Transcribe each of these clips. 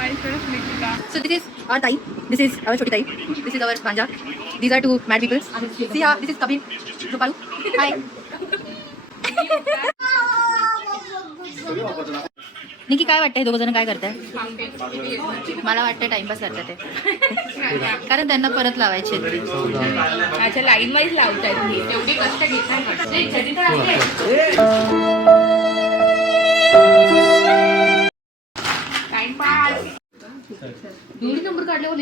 So this is our Tai. This is our Choti Tai. This is our Banja. These are two mad people. See how this is Kabir. Rupalu. Hi. निकी काय वाटतंय दोघ जण काय करताय? मला वाटतं timepass करतात ते कारण त्यांना परत लावायचे अच्छा लाईन वाईज लावताय तुम्ही तेवढी कष्ट घेताय टाइमपास एवढी नंबर काढले बोल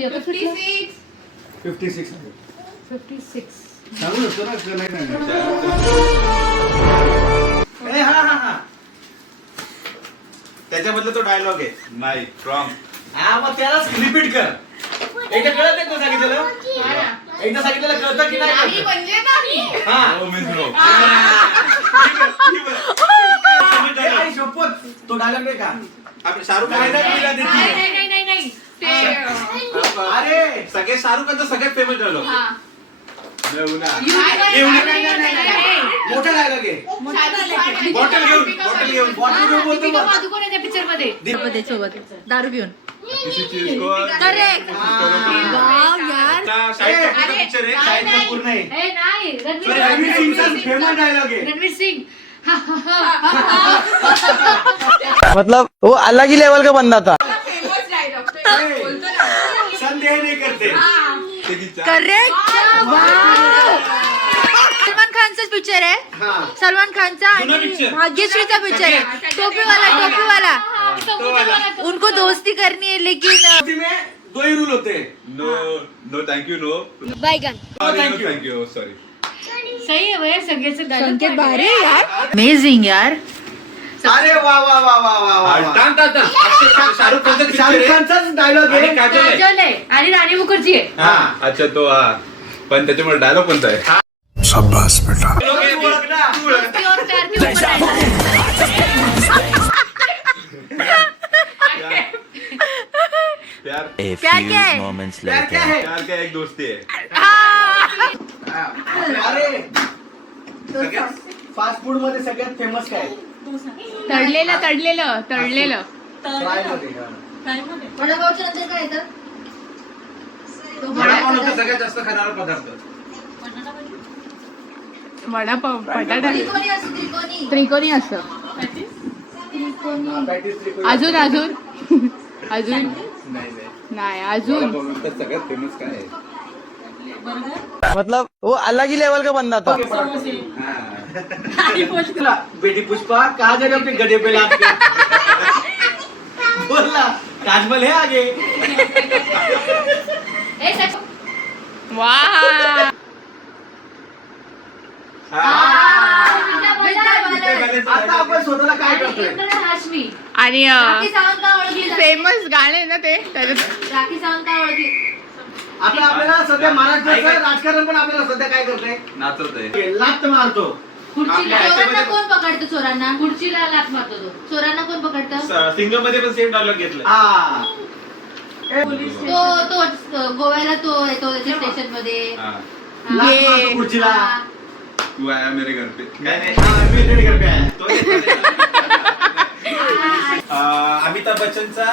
56 सांगू शकतो ना नाही त्याच्यामधला तो डायलॉग आहे नाही रॉंग. हा मग त्यालाच रिपीट कर. एकदा कळत नाही कोण सांगितलेलं एकदा सांगितलेलं कळतं की नाही हा शपथ तो डायलॉग नाही का आपले शाहरुख खान अरे सगळे शाहरुख खानचा सगळ्यात फेमस डायलॉग मोठा डायलॉग आहे बॉटल घेऊन पिक्चर मध्ये सोबत दारू पिऊन रणवीर सिंग मतलब वो अलग ही लेवल का बंदा था. संदेह नहीं करते करेक्ट. सलमान खानचाच पिक्चर आहे सलमान खानचा आणि भाग्यश्रीचा पिक्चर आहे टोपीवाला उनको दोस्ती करनी है लेकिन दो ही रूल होते नो थँक्यू नो बैगन थँक्यू सॉरी सही है भैया संकेत भारी है यार अमेजिंग यार. अरे वा वा वा वा वा शाहरुख खानचाच डायलॉग आहे काजल आहे आणि राणी मुखर्जी आहे. अच्छा तो पण त्याच्यामुळे डायलॉग कोणता आहे शाबाश बेटा. प्यार प्यार क्या है प्यार का एक दोस्ती है. अरे फास्ट फूड मध्ये सगळ्यात फेमस काय तळलेलं वडापावच्या नंतर काय येतं वडापाव नंतर सगळ्यात जास्त खाणारा पदार्थ वडापाव बटाटा त्रिकोणी असतं त्रिकोणी असतं अजून नाही अजून सगळ्यात फेमस काय आहे मतलब वो अलग ही लेवल का बंदा था. बेटी पुष्पा कहा गए अपने गधे पे लाद के बोला काजमल है आगे वाह आता आपण स्वतःला काय करतोय आणि राखी सावंत का ओळखली जाते? फेमस गाणे ना ते राखी सावंत का ओळखली आता आपल्याला सध्या महाराष्ट्राचं राजकारण पण आपल्याला सध्या काय करतंय नाचवत आहे लात मारतो चोरांना कोण पकडतो चोरांना खुर्चीला लाथ मारतो तो चोरांना कोण पकडतं सिंगम मध्ये पण सेम डायलॉग घेतला हा तो गोव्याला तो येतो स्टेशन मध्ये लात मारतो खुर्चीला तू आया मेरे घर पे काय नाही मेरे घर पे आया. तो अमिताभ बच्चनचा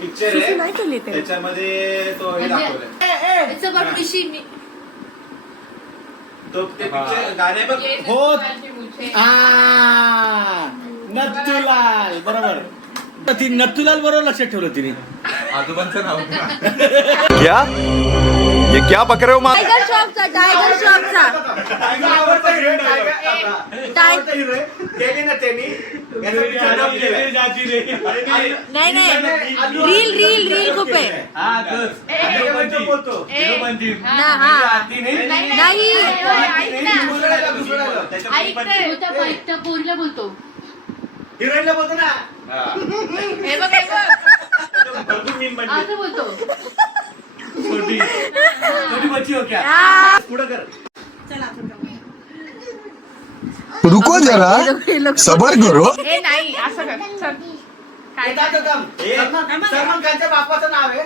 पिक्चर आहे त्याच्यामध्ये तो हे दाखवलाय It's about Rishi. तो ते पिक्चर गाणे बघ हो नत्तूलाल बरोबर ती नत्तूलाल बरोबर लक्षात ठेवलं तिने आजोबांचं नाव क्या ये क्या पक रहे हो माँ. टायगर श्रॉफचा नाही रील खूप आहे नाही पोरीला बोलतो हिरोईनला बोलतो ना हे बघ असं बोलतो छोटी बच्ची हो क्या पुढं कर रुको जरा सबर करो. हे नाही असं कर सलमान खानच्या बापाचं नाव आहे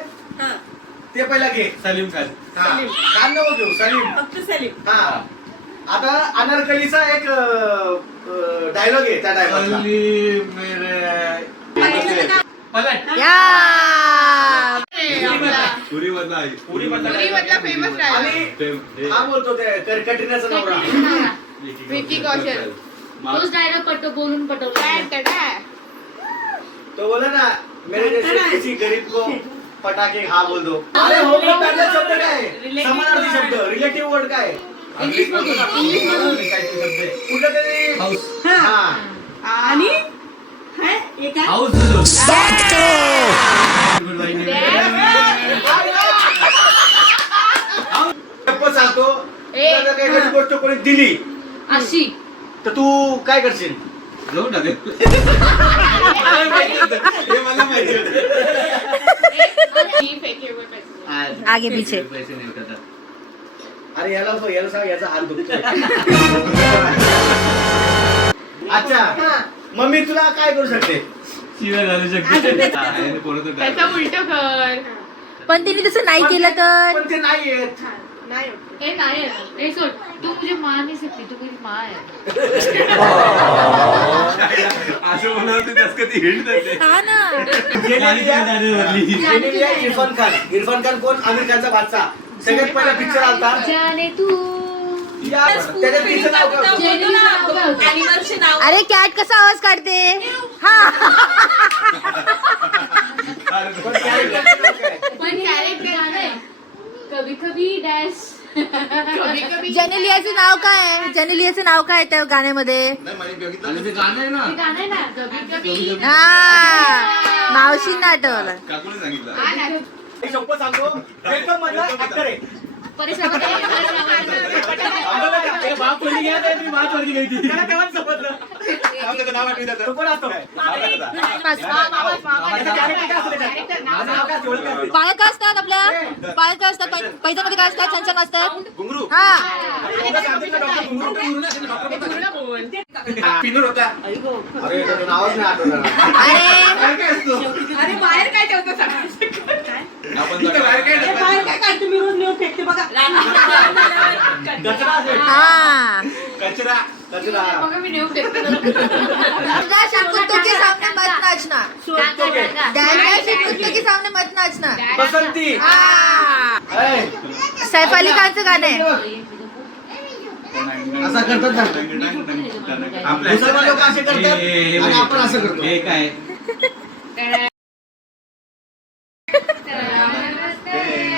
ते पहिला घे सलीम खान खान नको घेऊ सलीम हा आता अनारकलीचा एक डायलॉग आहे त्या डायलॉग या पुरी मधला आहे. पुरी मधला फेमस आणि हा बोलतो ते कटरीनाचा नवरा विकी कौशल तोच डायलॉग पटो बोलून पटवला. तो बोला ना मेरे जैसे किसी गरीब को पटाके हा बोलतो. अरे हो पण त्याचा शब्द काय समानार्थी शब्द रिलेटिव्ह वर्ड काय इंग्लिश मध्ये कुठं तरी हा आणि सांगतो तुला जर काही एखादी गोष्ट कोणी दिली अशी तर तू काय करशील? जाऊ ना ते. हे मला माहिती होतं. आगे पीछे. पैसे नाही करतात. अरे याला सांग याचा हात दुखतोय. अच्छा मग मी तुला काय करू शकते? शिव्या घालू शकते. आणि कोणाचं काय? त्याचा उलट कर. पण तिने तसं नाही केलं तर पण ते नाही येत. नाही ए नाही ए सोड तू मुझे मार नहीं सकती तू मेरी माँ है. असं म्हणत होते त्यास कधी हिंट देते. हा ना. जेनेलिया इरफान खान कोण? आमिर खानचा बादशाह. सगळ्यात पहिला पिक्चर आलता जाने तू त्याच्यात तिचं नाव काय होतं? जेनेलिया नाव काय होतं? अॅनिमलचे नाव अरे कॅट कसा आवाज काढते हा पण character चं नाव काय? पण कॅरेक्टर गाणं आहे. कभी कभी डॅश कभी कभी जेनेलियाचं नाव काय आहे? जेनेलियाचं नाव काय आहे त्या गाण्यामध्ये? आणि ते गाणं आहे ना. ते गाणं आहे ना कभी कभी हा मावशींना आठवलं. काकूने सांगितलं. हा ना. एक शब्द सांगतो वेलकम मधला ऍक्टर आहे. परिसरामध्ये त्याला तेव्हाच समजलं. तो कोण असतो? पाळक असतात आपल्या पाळक असतात पैजामध्ये काय असतात छान छान असतात घुंगरू. हा पिनूर होता. अरे त्याचं नावच नाही आठवलं. अरे काय असतो? अरे बाहेर काय ठेवतो सगळं? आपण इथं बाहेर काय टाकलं? काय तुम्ही रोज नेऊन फेकते बघा. कचरा असेल. हा कचरा. कचरा. बघा मी नेऊ फेकते. कुत्तों के सामने मत नाचना कुत्तों के सामने मत नाचना बसंती. हा ऐ, सैफ अली खानचं गाणं आहे. असं करतात ना. आपल्या मुसलमान लोक असे करतात आणि आपण असं करतो. हे काय?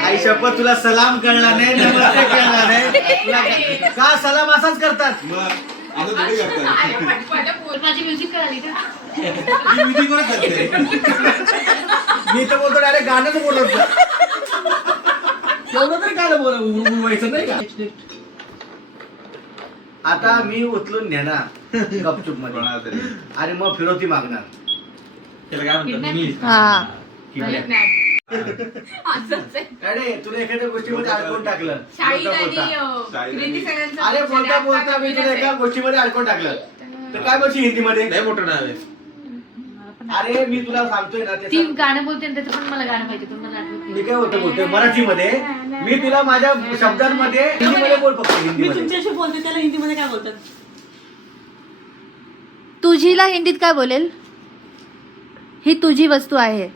आई शपथ तुला सलाम कळला नाही नमस्ते कळला नाही तुला का सलाम असाच करतात? मग असं थोडी करतात. माझी म्युझिक कळाली का? मी म्युझिकवर करते. मी तर बोलतो डायरेक्ट गाणंच बोलत एवढं तरी काय बोलायचं नाही का? आता मी उचलून नेणार गपचूप मध्ये कोणाला तरी. आणि मग फिरवती मागणार. त्याला काय म्हणतात? इंग्लिश. हा असंच आहे. अरे तुला एखाद्या गोष्टीमध्ये अडकून टाकलं शाहीद बोलता आणि बोलता. कृती सगळ्यांचं अरे बोलता आता बोलता मी तुला एका गोष्टीमध्ये अडकून टाकलं तर काय बोलशील हिंदीमध्ये? लय मोठं नाव आहे. अरे मी तुला सांगतोय ना ती त्याचं गाणं बोलते आणि त्याचं पण मला गाणं माहिती पण मला आठवत मी नाही. काय होतं बोलतोय मराठीमध्ये मी तुला माझ्या शब्दांमध्ये हिंदीमध्ये बोल फक्त मी हिंदीमध्ये. तुमच्याशी बोलते त्याला हिंदीमध्ये काय बोलतात? तुझीला हिंदीत काय बोलेल? ही तुझी वस्तू आहे.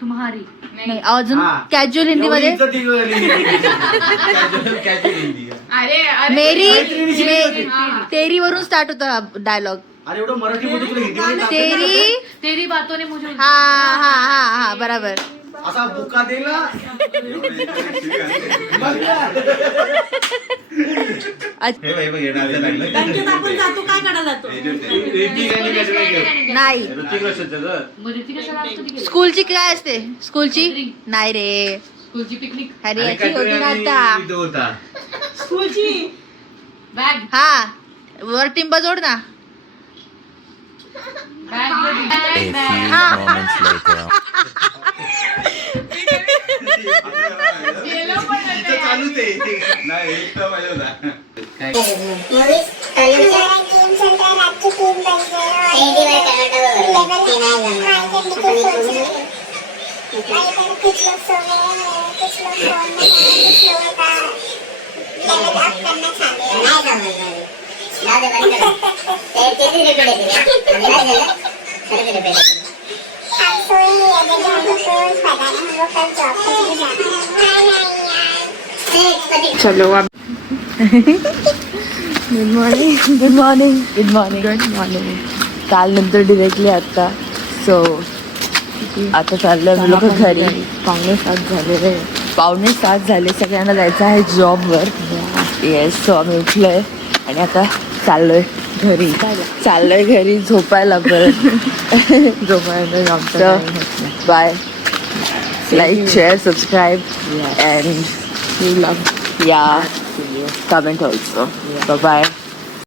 तुम्हारी नाही अजून हा. कॅज्युअल हिंदीमध्ये एवढी इज्जत दिली. काय ते हिंदी आहे. अरे अरे मेरी तेरी वरून स्टार्ट होता डायलॉग. अरे एवढं मराठीमध्ये तुला हिंदीमध्ये सांगता येईल तेरी तेरी बातों ने मुझे हा हा हा हा बरोबर. ना? असा बुक्का देईल ना मग काय? हे बघ, हे बघ, हे नाचं लागलं. बँकेत आपण जातो काय काढायला जातो? ऋतिक आणि कॅटरीना. नाही ऋतिक रोशनचं गं. मग ऋतिक कशाला असतो ती गेली? स्कूलची काय असते? स्कूलची नाही रे स्कूलची पिकनिक अरे आणि याची होती कॅटरीना ना आणि आता. इथं होता. स्कूलची बॅग हा वर टिंब जोड ना. बॅग बॅग बॅग हा गेलो पण नाही. इथं चालूच आहे. नाही, एक तर पाहिजे होता. काय? Sorry. चलो अब good morning good morning good morning good morning काल नंतर डिरेक्टली आता सो आता चाललोय मी लोक घरी 5:45 झाले सगळ्यांना जायचं आहे जॉबवर येस सो आम्ही उठलोय आणि आता चाललोय घरी झोपायला परत झोपायला bye like share subscribe and you love comment also bye bye